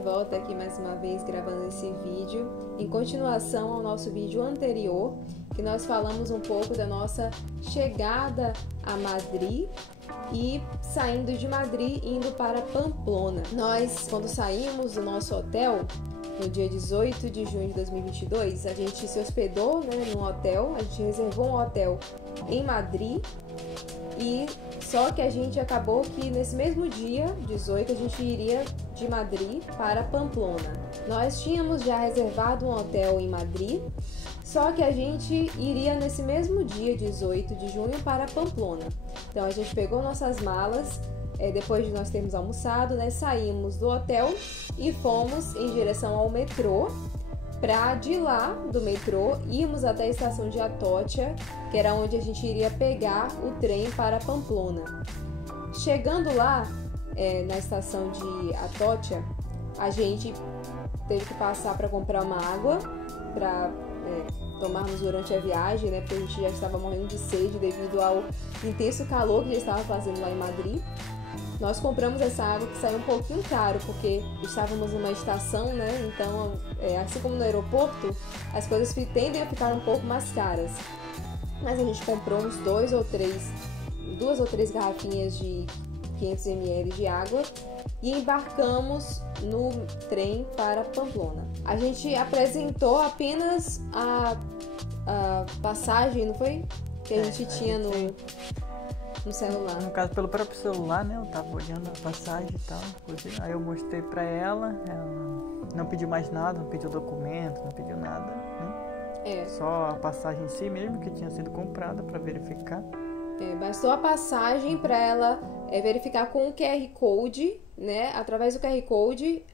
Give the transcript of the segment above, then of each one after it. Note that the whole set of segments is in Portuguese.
volta aqui mais uma vez gravando esse vídeo, em continuação ao nosso vídeo anterior, que nós falamos um pouco da nossa chegada a Madrid e saindo de Madrid indo para Pamplona. Nós, quando saímos do nosso hotel, no dia 18 de junho de 2022, a gente se hospedou, num hotel, a gente reservou um hotel em Madrid, e só que a gente acabou que nesse mesmo dia, 18, a gente iria de Madrid para Pamplona. Nós tínhamos já reservado um hotel em Madrid, só que a gente iria nesse mesmo dia, 18 de junho, para Pamplona. Então a gente pegou nossas malas, depois de nós termos almoçado, saímos do hotel e fomos em direção ao metrô, para de lá do metrô irmos até a estação de Atocha, que era onde a gente iria pegar o trem para Pamplona. Chegando lá, na estação de Atocha, a gente teve que passar para comprar uma água para tomarmos durante a viagem, porque a gente já estava morrendo de sede devido ao intenso calor que já estava fazendo lá em Madrid. Nós compramos essa água que saiu um pouquinho caro, porque estávamos numa estação, então, assim como no aeroporto, as coisas tendem a ficar um pouco mais caras. Mas a gente comprou uns duas ou três garrafinhas de 500 ml de água e embarcamos no trem para Pamplona. A gente apresentou apenas a passagem, não foi? Que a gente tinha no celular. No caso, pelo próprio celular, eu tava olhando a passagem e tal. Aí eu mostrei pra ela não pediu mais nada, não pediu documento, não pediu nada, Só a passagem em si mesmo, que tinha sido comprada para verificar. Bastou a passagem para ela verificar com o QR Code, Através do QR Code,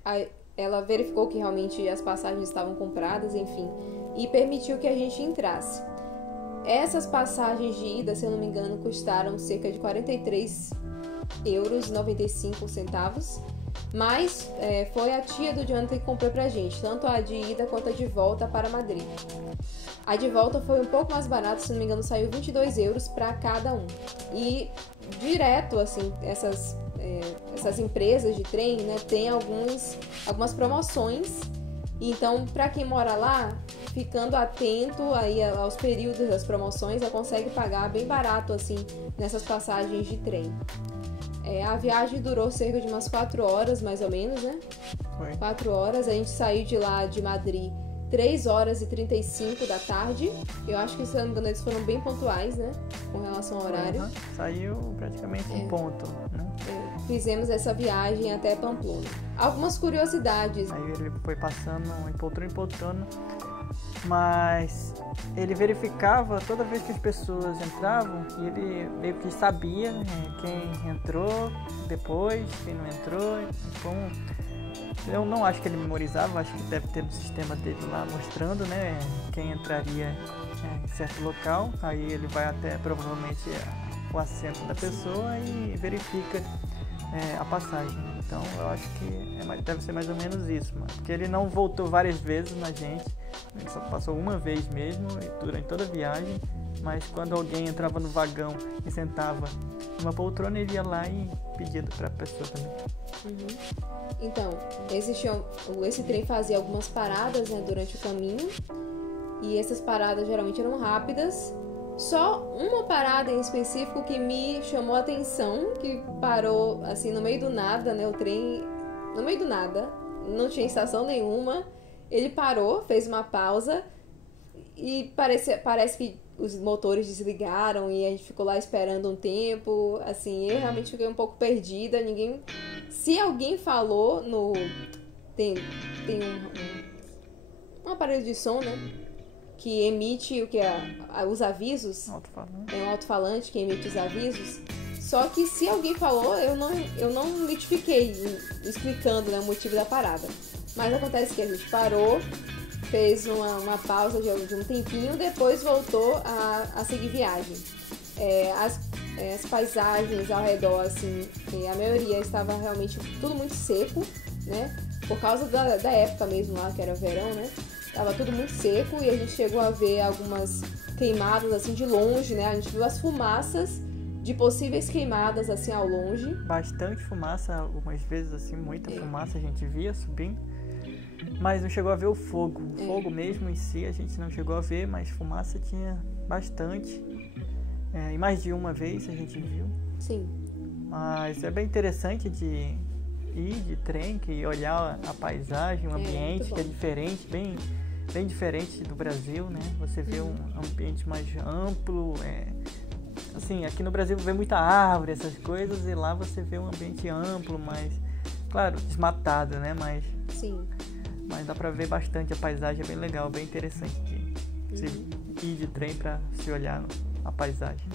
ela verificou que realmente as passagens estavam compradas, enfim, e permitiu que a gente entrasse. Essas passagens de ida, se eu não me engano, custaram cerca de 43,95 €, mas foi a tia do Jonathan que comprou pra gente, tanto a de ida quanto a de volta para Madrid. A de volta foi um pouco mais barata, se não me engano, saiu 22 € para cada um. E direto, assim, essas empresas de trem, tem algumas promoções. Então, para quem mora lá, ficando atento aí aos períodos das promoções, ela consegue pagar bem barato, assim, nessas passagens de trem. A viagem durou cerca de umas 4 horas, mais ou menos, Foi. 4 horas. A gente saiu de lá, de Madrid, 3h35 da tarde. Eu acho que, se não me engano, eles foram bem pontuais, com relação ao horário. Saiu praticamente em ponto, Fizemos essa viagem até Pamplona. Algumas curiosidades. Aí ele foi passando, empoltrando, mas ele verificava toda vez que as pessoas entravam, e ele meio que sabia quem entrou depois, quem não entrou. Então, eu não acho que ele memorizava, acho que deve ter no sistema dele lá mostrando, quem entraria em certo local. Aí ele vai até provavelmente o assento da pessoa e verifica a passagem. Então eu acho que deve ser mais ou menos isso, porque ele não voltou várias vezes na gente, ele só passou uma vez mesmo durante toda a viagem. Mas quando alguém entrava no vagão e sentava numa poltrona, ele ia lá e pedia para a pessoa também. Então, esse trem fazia algumas paradas, durante o caminho, e essas paradas geralmente eram rápidas. Só uma parada em específico que me chamou a atenção, que parou assim no meio do nada, o trem, no meio do nada, não tinha estação nenhuma. Ele parou, fez uma pausa e parece que os motores desligaram e a gente ficou lá esperando um tempo. Assim, eu realmente fiquei um pouco perdida. Se alguém falou tem um aparelho de som, que emite os avisos. Alto-falante. É um alto-falante que emite os avisos. Só que se alguém falou, eu não identifiquei explicando, o motivo da parada. Mas acontece que a gente parou, fez uma pausa de um tempinho, depois voltou a seguir viagem. As paisagens ao redor, assim, a maioria estava realmente tudo muito seco, por causa da época mesmo lá, que era verão, Tava tudo muito seco e a gente chegou a ver algumas queimadas, assim, de longe, A gente viu as fumaças de possíveis queimadas assim ao longe. Bastante fumaça, algumas vezes assim, muita fumaça a gente via subindo, mas não chegou a ver o fogo. O fogo mesmo em si a gente não chegou a ver, mas fumaça tinha bastante. E mais de uma vez a gente viu. Sim. Mas é bem interessante de ir de trem, que olhar a paisagem, o ambiente que é diferente, bem diferente do Brasil, né? Você vê um ambiente mais amplo, assim, aqui no Brasil vê muita árvore, essas coisas, e lá você vê um ambiente amplo, mas, claro, desmatado, né? Mas dá pra ver bastante a paisagem, é bem legal, bem interessante de ir de trem pra se olhar a paisagem.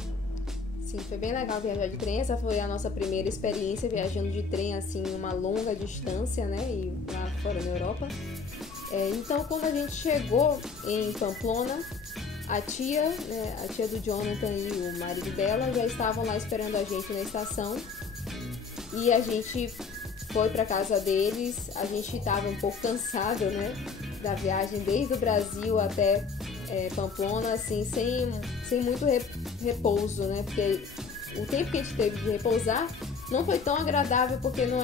Sim, foi bem legal viajar de trem. Essa foi a nossa primeira experiência viajando de trem, assim, uma longa distância, né? E lá fora na Europa. Então, quando a gente chegou em Pamplona, a tia do Jonathan e o marido dela já estavam lá esperando a gente na estação. E a gente foi para casa deles. A gente estava um pouco cansado, né? Da viagem desde o Brasil até Pamplona, assim, sem muito repouso, né? Porque o tempo que a gente teve de repousar não foi tão agradável, porque não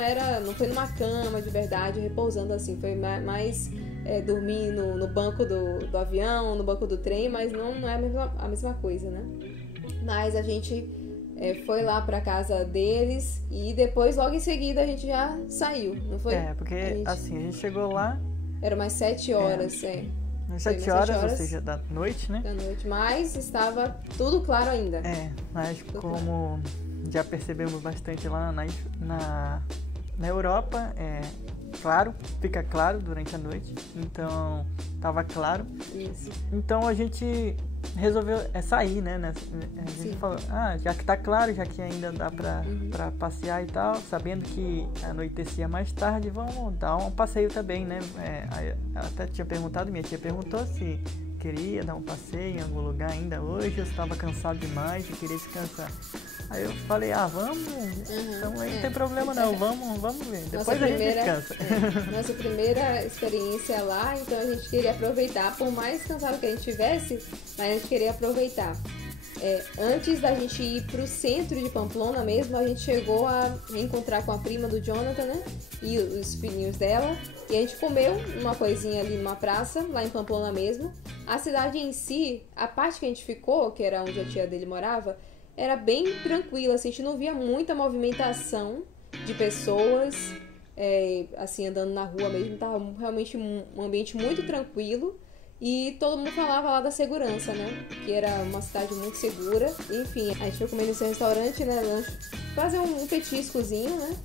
foi numa cama de verdade, repousando assim. Foi mais dormir no banco do avião, no banco do trem, mas não é a mesma coisa, né? Mas a gente foi lá pra casa deles e depois, logo em seguida, a gente já saiu, não foi? Porque a gente chegou lá... Era umas 7 horas, Umas 7 horas, ou seja, da noite, né? Da noite, mas estava tudo claro ainda. Mas como já percebemos bastante lá na Europa, claro, fica claro durante a noite, então estava claro. Isso. Então a gente resolveu sair, né? A gente falou, já que tá claro, já que ainda dá pra passear e tal, sabendo que anoitecia mais tarde, vamos dar um passeio também, né? Até minha tia perguntou se queria dar um passeio em algum lugar ainda hoje, eu estava cansado demais e queria descansar. Aí eu falei, vamos, então aí não tem problema não, vamos ver, depois a gente descansa. Nossa primeira experiência lá, então a gente queria aproveitar, por mais cansado que a gente tivesse, mas a gente queria aproveitar. Antes da gente ir pro centro de Pamplona mesmo, a gente chegou a reencontrar com a prima do Jonathan, né? E os filhinhos dela. E a gente comeu uma coisinha ali numa praça, lá em Pamplona mesmo. A cidade em si, a parte que a gente ficou, que era onde a tia dele morava, era bem tranquila, assim, a gente não via muita movimentação de pessoas, assim, andando na rua mesmo. Tava realmente um ambiente muito tranquilo. E todo mundo falava lá da segurança, né? Que era uma cidade muito segura. Enfim, a gente foi comer nesse restaurante, né? Fazer um petiscozinho, né?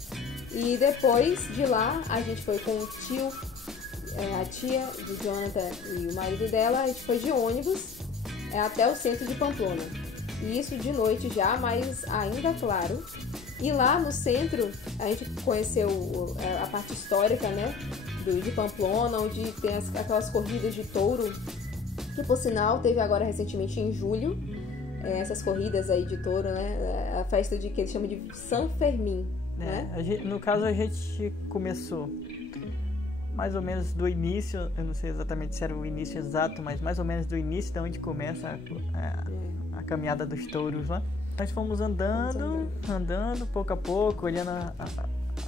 E depois de lá, a gente foi com o tio, a tia do Jonathan e o marido dela. A gente foi de ônibus até o centro de Pamplona. E isso de noite já, mas ainda claro. E lá no centro, a gente conheceu a parte histórica, né? De Pamplona, onde tem aquelas corridas de touro, que por sinal teve agora recentemente em julho, essas corridas aí de touro, né? A festa que eles chamam de San Fermín, né? No caso a gente começou mais ou menos do início, eu não sei exatamente se era o início exato, mas mais ou menos do início de onde começa a caminhada dos touros lá. Nós fomos andando pouco a pouco, olhando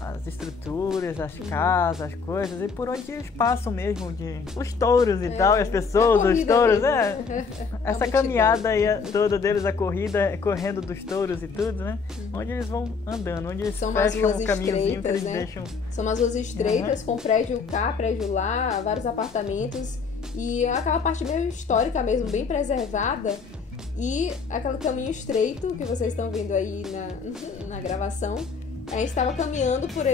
as estruturas, as casas, as coisas, e por onde eles passam mesmo, os touros e tal, e as pessoas, os touros, essa caminhada aí toda deles, a corrida, correndo dos touros e tudo, né? Onde eles vão andando, onde eles fecham um caminhozinho que eles deixam. São umas ruas estreitas, com prédio cá, prédio lá, vários apartamentos, e aquela parte meio histórica mesmo, bem preservada. E aquele caminho estreito que vocês estão vendo aí na gravação, a gente estava caminhando por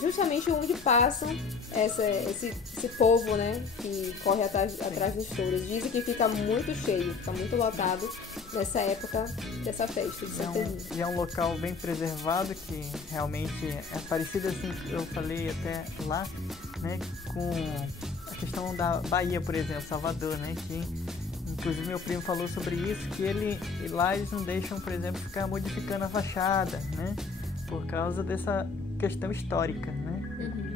justamente onde passam esse povo, né, que corre atrás dos touros. Dizem que fica muito cheio, fica muito lotado nessa época dessa festa de San Fermín. E é um local bem preservado, que realmente é parecido, assim, eu falei até lá, né, com a questão da Bahia, por exemplo, Salvador, né, que inclusive meu primo falou sobre isso, que lá eles não deixam, por exemplo, ficar modificando a fachada, né? Por causa dessa questão histórica, né?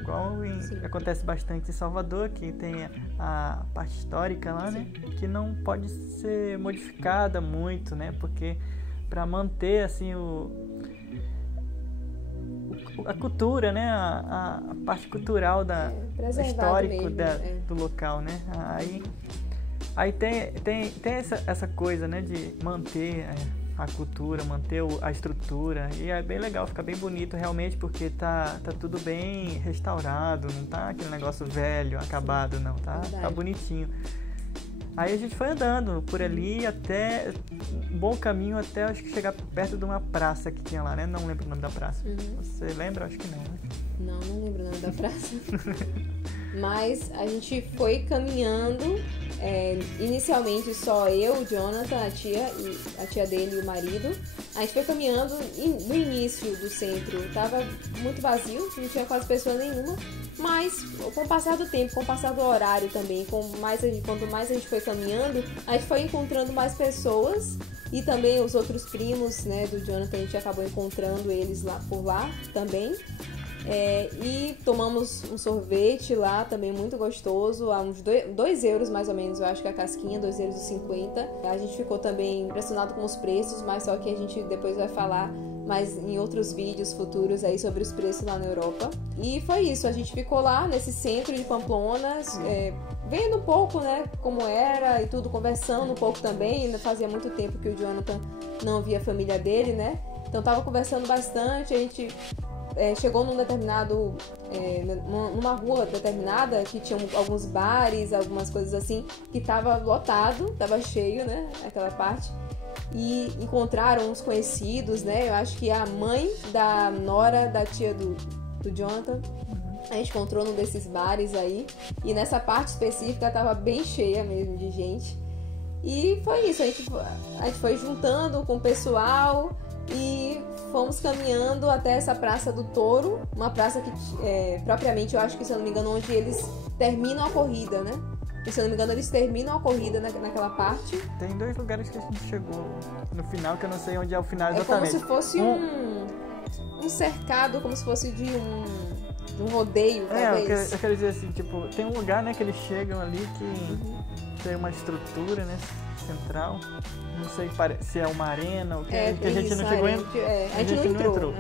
Igual acontece bastante em Salvador, que tem a parte histórica lá, né? Que não pode ser modificada muito, né? Porque para manter assim a cultura, né? A parte cultural histórico do local, né? Aí tem essa coisa, né? De manter a cultura, manter a estrutura, e é bem legal, fica bem bonito realmente, porque tá tudo bem restaurado, não tá aquele negócio velho, acabado, não, tá bonitinho. Aí a gente foi andando por ali até um bom caminho, até acho que chegar perto de uma praça que tinha lá, né? Não lembro o nome da praça. Você lembra? Acho que não, né? Não lembro o nome da praça. Mas a gente foi caminhando, inicialmente só eu, o Jonathan, a tia dele e o marido. A gente foi caminhando no início do centro, tava muito vazio, não tinha quase pessoa nenhuma. Mas com o passar do tempo, com o passar do horário também, quanto mais a gente foi caminhando, a gente foi encontrando mais pessoas. E também os outros primos, né, do Jonathan, a gente acabou encontrando eles por lá também. E tomamos um sorvete lá também muito gostoso, a uns 2 euros mais ou menos, eu acho que a casquinha, 2,50 euros. A gente ficou também impressionado com os preços, mas só que a gente depois vai falar mais em outros vídeos futuros aí sobre os preços lá na Europa. E foi isso, a gente ficou lá nesse centro de Pamplona, vendo um pouco, né, como era e tudo, conversando um pouco também. Ainda fazia muito tempo que o Jonathan não via a família dele, né? Então tava conversando bastante, a gente chegou num determinado, numa rua determinada que tinha alguns bares, algumas coisas assim, que tava lotado, tava cheio, né, aquela parte. E encontraram uns conhecidos, né? Eu acho que a mãe da nora da tia do Jonathan, a gente encontrou num desses bares aí. E nessa parte específica tava bem cheia mesmo de gente. E foi isso, a gente foi juntando com o pessoal e fomos caminhando até essa Praça do Touro, uma praça que propriamente, eu acho que, se eu não me engano, onde eles terminam a corrida, né? E, se eu não me engano, eles terminam a corrida naquela parte. Tem 2 lugares que a gente chegou no final, que eu não sei onde é o final exatamente. É como se fosse um cercado, como se fosse de um rodeio, talvez. Eu quero dizer assim, tipo, tem um lugar, né, que eles chegam ali que tem uma estrutura, né, central. Não sei se é uma arena ou que a gente não chegou ainda. A gente não entrou.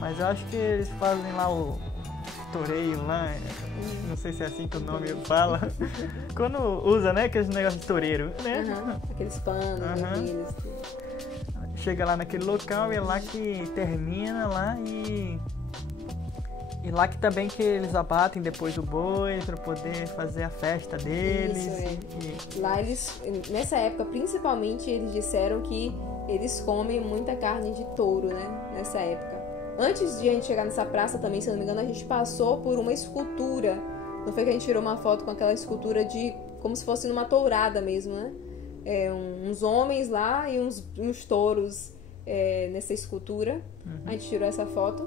Mas eu acho que eles fazem lá o toreio lá, não sei se é assim que o nome fala, quando usa, né, aqueles negócios de toureiro, né? Aqueles panos, vermelhos. Chega lá naquele local e é lá que termina lá e lá que também que eles abatem depois o boi para poder fazer a festa deles. Isso, Lá nessa época, principalmente, eles disseram que eles comem muita carne de touro, né, nessa época. Antes de a gente chegar nessa praça também, se eu não me engano, a gente passou por uma escultura. Não foi que a gente tirou uma foto com aquela escultura como se fosse numa tourada mesmo, né? Uns homens lá e uns touros nessa escultura. A gente tirou essa foto.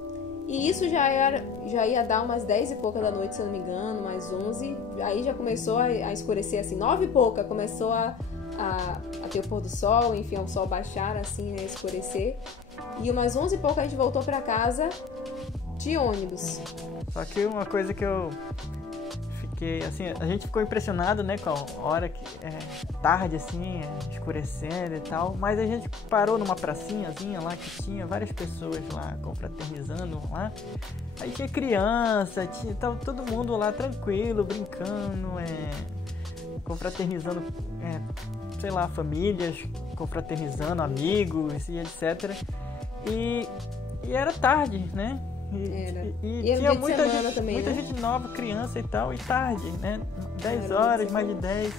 E isso já ia dar umas 10 e pouca da noite, se eu não me engano, mais 11. Aí já começou a escurecer, assim, 9 e pouca, começou a ter o pôr do sol, enfim, o sol baixar, assim, né, escurecer. E umas 11 e pouca a gente voltou pra casa de ônibus. Só que uma coisa que eu fiquei, assim, a gente ficou impressionado, né, com a hora que tarde, assim, escurecendo e tal, mas a gente parou numa pracinhazinha lá que tinha várias pessoas lá confraternizando lá. Aí tinha criança, tava todo mundo lá tranquilo, brincando, confraternizando, sei lá, famílias confraternizando, amigos e etc. E era tarde, né? E tinha muita gente, também, muita gente nova, criança e tal, e tarde, né? 10 horas, mais de 10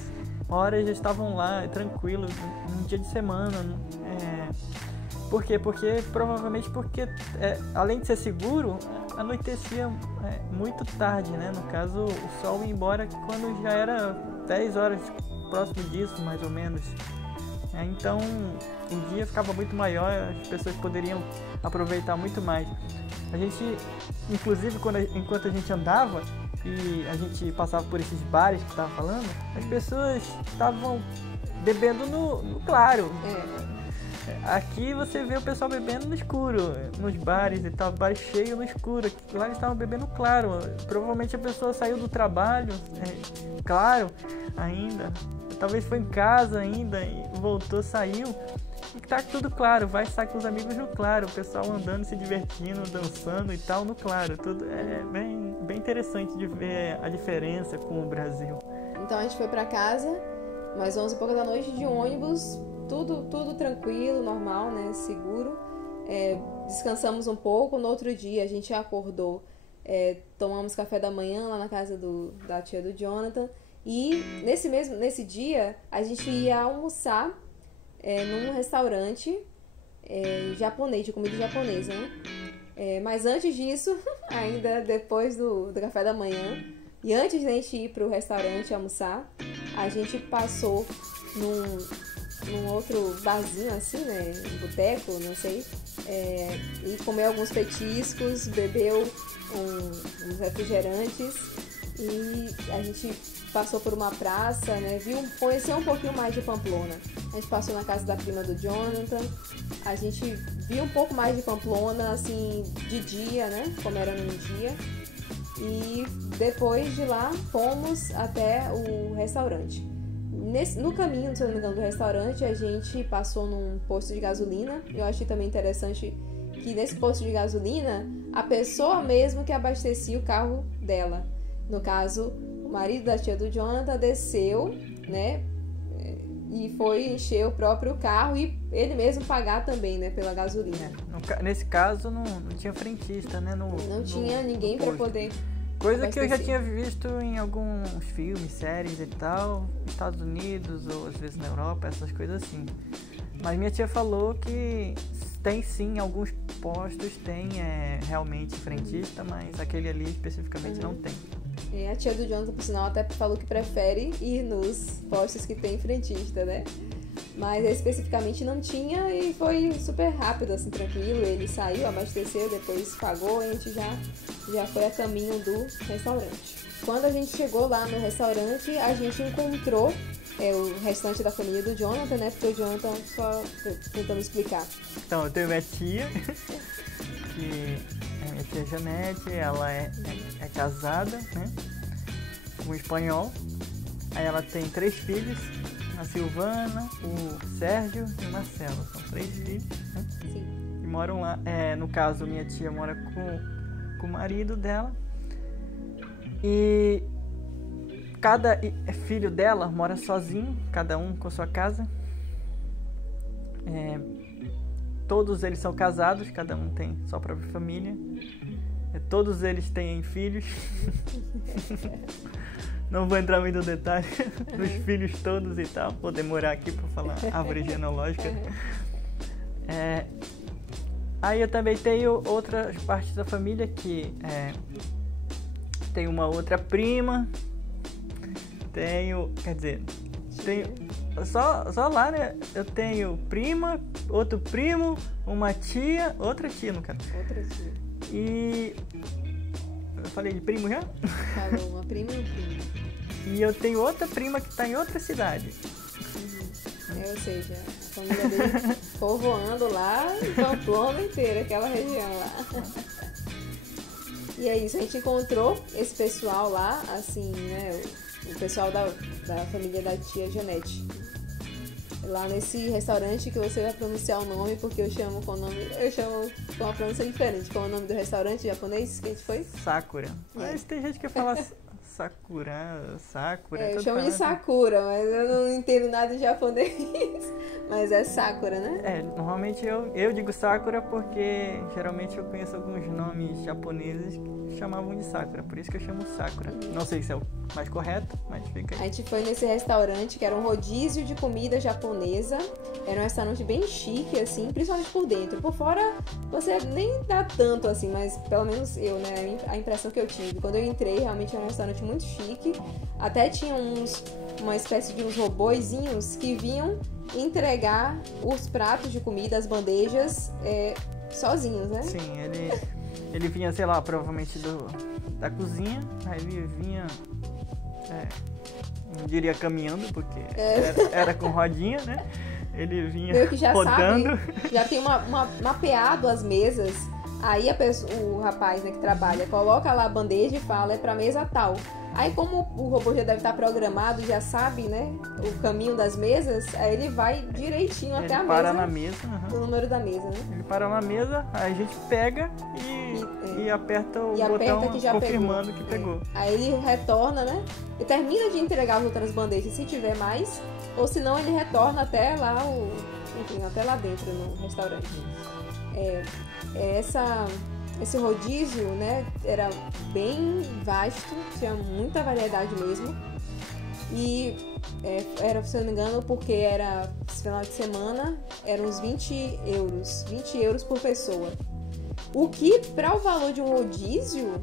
horas já estavam lá, tranquilo, num dia de semana. Por quê? Provavelmente porque, além de ser seguro, anoitecia muito tarde, né? No caso, o sol ia embora quando já era 10 horas, próximo disso, mais ou menos. Então, o dia ficava muito maior, as pessoas poderiam aproveitar muito mais. A gente, inclusive, enquanto a gente andava e a gente passava por esses bares que estava falando, as pessoas estavam bebendo no claro. Aqui você vê o pessoal bebendo no escuro, nos bares e tal, bares cheios no escuro. Lá eles estavam bebendo claro. Provavelmente a pessoa saiu do trabalho, claro, ainda. Talvez foi em casa ainda, e voltou, saiu tá tudo claro, vai estar com os amigos no claro, o pessoal andando, se divertindo, dançando e tal, no claro. Tudo é bem interessante de ver a diferença com o Brasil. Então a gente foi pra casa, mais 11h pouca da noite, de ônibus, tudo tranquilo, normal, né, seguro. Descansamos um pouco, no outro dia a gente acordou, tomamos café da manhã lá na casa da tia do Jonathan, e nesse dia a gente ia almoçar num restaurante japonês, de comida japonesa, né? Mas antes disso, ainda depois do café da manhã, e antes de a gente ir pro restaurante almoçar, a gente passou num outro barzinho assim, né? Um boteco, não sei. E comeu alguns petiscos, bebeu uns refrigerantes, e a gente passou por uma praça, né? Conheceu um pouquinho mais de Pamplona. A gente passou na casa da prima do Jonathan, a gente viu um pouco mais de Pamplona, assim, de dia, né? Como era num dia. E depois de lá, fomos até o restaurante. No caminho, se eu não me engano, do restaurante, a gente passou num posto de gasolina. Eu achei também interessante que nesse posto de gasolina, a pessoa mesmo que abastecia o carro dela. No caso, o marido da tia do Jonathan desceu, né? E foi encher o próprio carro e ele mesmo pagar também, né? Pela gasolina. Nesse caso, não tinha frentista, né? Não tinha ninguém para poder... Coisa que eu já tinha visto em alguns filmes, séries e tal, nos Estados Unidos ou às vezes na Europa, essas coisas assim. Mas minha tia falou que tem sim, alguns postos tem realmente frentista, mas aquele ali especificamente não tem. A tia do Jonathan, por sinal, até falou que prefere ir nos postos que tem frentista, né? Mas especificamente não tinha e foi super rápido, assim, tranquilo. Ele saiu, abasteceu, depois pagou e a gente já foi a caminho do restaurante. Quando a gente chegou lá no restaurante, a gente encontrou o restante da família do Jonathan, né? Porque o Jonathan só tentando explicar. Então, eu tenho minha tia, que é minha tia Janete, ela é casada, né? Com um espanhol. Aí ela tem 3 filhos. A Silvana, o Sérgio e o Marcelo. São 3 filhos, né? Sim. E moram lá. No caso, minha tia mora com o marido dela. E cada filho dela mora sozinho, cada um com sua casa. Todos eles são casados, cada um tem sua própria família. Todos eles têm filhos. Não vou entrar muito no detalhe dos filhos todos e tal. Vou demorar aqui para falar árvore genealógica. Aí eu também tenho outras partes da família que tenho uma outra prima. Tenho só lá, né? Eu tenho prima, outro primo, uma tia, outra tia no caso. Outra tia. E eu falei de primo já? Falou, uma prima e um primo. E eu tenho outra prima que está em outra cidade. Ou seja, a família dele povoando lá em Pamplona inteira, aquela região lá. E é isso, a gente encontrou esse pessoal lá, assim, né? O pessoal da família da tia Janete. Lá nesse restaurante que você vai pronunciar o nome, porque eu chamo com uma pronúncia diferente. Qual é o nome do restaurante japonês que a gente foi? Sakura. Mas tem gente que fala Sakura. Eu chamo de Sakura, mas eu não entendo nada de japonês. Mas é Sakura, né? Normalmente eu digo Sakura porque geralmente eu conheço alguns nomes japoneses que chamavam de Sakura, por isso que eu chamo Sakura. Não sei se é o mais correto, mas fica aí. A gente foi nesse restaurante que era um rodízio de comida japonesa. Era um restaurante bem chique, assim, principalmente por dentro. Por fora, você nem dá tanto, assim, mas pelo menos eu, né? A impressão que eu tive. Quando eu entrei, realmente era um restaurante muito chique. Até tinha uma espécie de uns robozinhos que vinham entregar os pratos de comida, as bandejas, sozinhos, né? Sim, ele vinha, sei lá, provavelmente da cozinha, aí ele vinha, não diria caminhando, porque era com rodinha, né? Ele vinha meio que já rodando. sabe, já tem mapeado as mesas, Aí o rapaz, né, que trabalha, coloca lá a bandeja e fala, é pra mesa tal. Aí como o robô já deve estar programado, já sabe, né, o caminho das mesas, aí ele vai direitinho até a mesa. Ele para na mesa. O número da mesa, né? Ele para na mesa, aí a gente pega e aperta o botão que já confirmando pegou. que pegou. Aí ele retorna, né? E termina de entregar as outras bandejas, se tiver mais. Ou senão ele retorna até lá, até lá dentro no restaurante. Esse rodízio, né, era bem vasto, tinha muita variedade mesmo. E era, se eu não me engano, porque era esse final de semana, eram uns 20 euros por pessoa. O que, para o valor de um rodízio,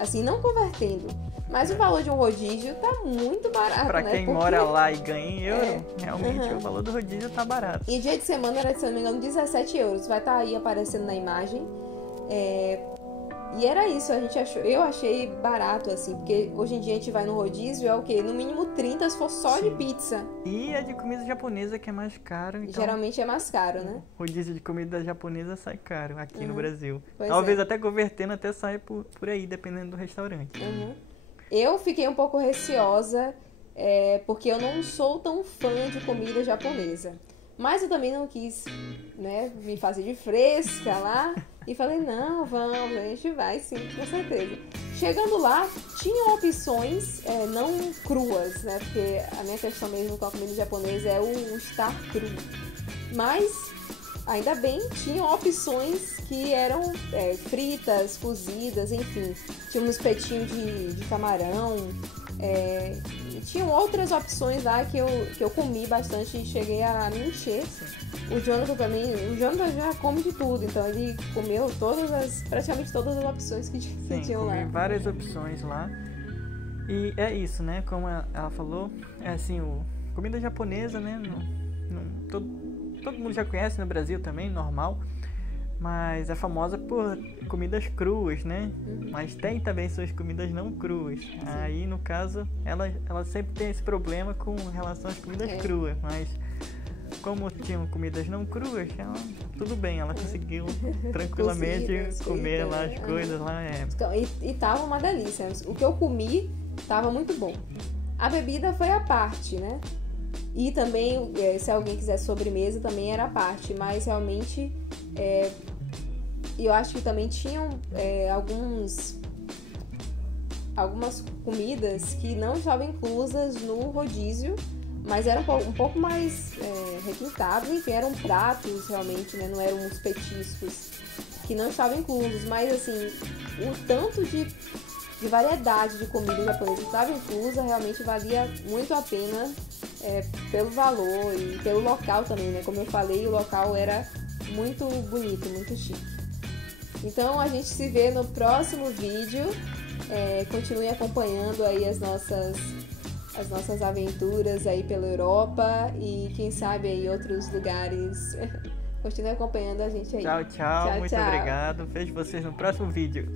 assim, não convertendo, mas o valor de um rodízio tá muito barato, pra né? Quem mora lá e ganha em euro, realmente o valor do rodízio tá barato. E dia de semana era, se eu não me engano, 17 euros. Vai estar aí aparecendo na imagem. E era isso, eu achei barato, assim, porque hoje em dia a gente vai no rodízio, é o quê? No mínimo 30 se for só de pizza. E é de comida japonesa que é mais caro. Então, geralmente é mais caro, né? Rodízio de comida japonesa sai caro aqui no Brasil. Pois Talvez até convertendo até sai por aí, dependendo do restaurante. Eu fiquei um pouco receosa, porque eu não sou tão fã de comida japonesa. Mas eu também não quis, né, me fazer de fresca lá. E falei, não, vamos, a gente vai sim, com certeza. Chegando lá, tinham opções não cruas, né? Porque a minha questão mesmo com a comida japonesa é o estar cru. Mas, ainda bem, tinham opções que eram fritas, cozidas, enfim. Tinha um espetinho de camarão. Tinham outras opções lá que eu comi bastante e cheguei a me encher. O Jonathan também, já come de tudo, então ele comeu praticamente todas as opções que tinham lá. Sim, comi várias opções lá. E é isso, né? Como ela falou, é assim, comida japonesa, né? Todo mundo já conhece no Brasil também, normal. Mas é famosa por comidas cruas, né? Mas tem também suas comidas não cruas. Aí, no caso, ela sempre tem esse problema com relação às comidas cruas. Mas, como tinham comidas não cruas, tudo bem, ela conseguiu tranquilamente comer lá as coisas lá. E tava uma delícia. O que eu comi tava muito bom. A bebida foi à parte, né? E também, se alguém quiser sobremesa, também era à parte. Mas, realmente... eu acho que também tinham algumas comidas que não estavam inclusas no rodízio, mas eram um pouco mais requintados, enfim, eram pratos realmente, né? Não eram uns petiscos que não estavam inclusos, mas assim, o tanto de variedade de comida japonesa que estava inclusa realmente valia muito a pena pelo valor e pelo local também, né? Como eu falei, o local era muito bonito, muito chique. Então a gente se vê no próximo vídeo. Continue acompanhando aí as nossas aventuras aí pela Europa e quem sabe aí outros lugares. Continue acompanhando a gente aí. Tchau. Muito obrigado. Vejo vocês no próximo vídeo.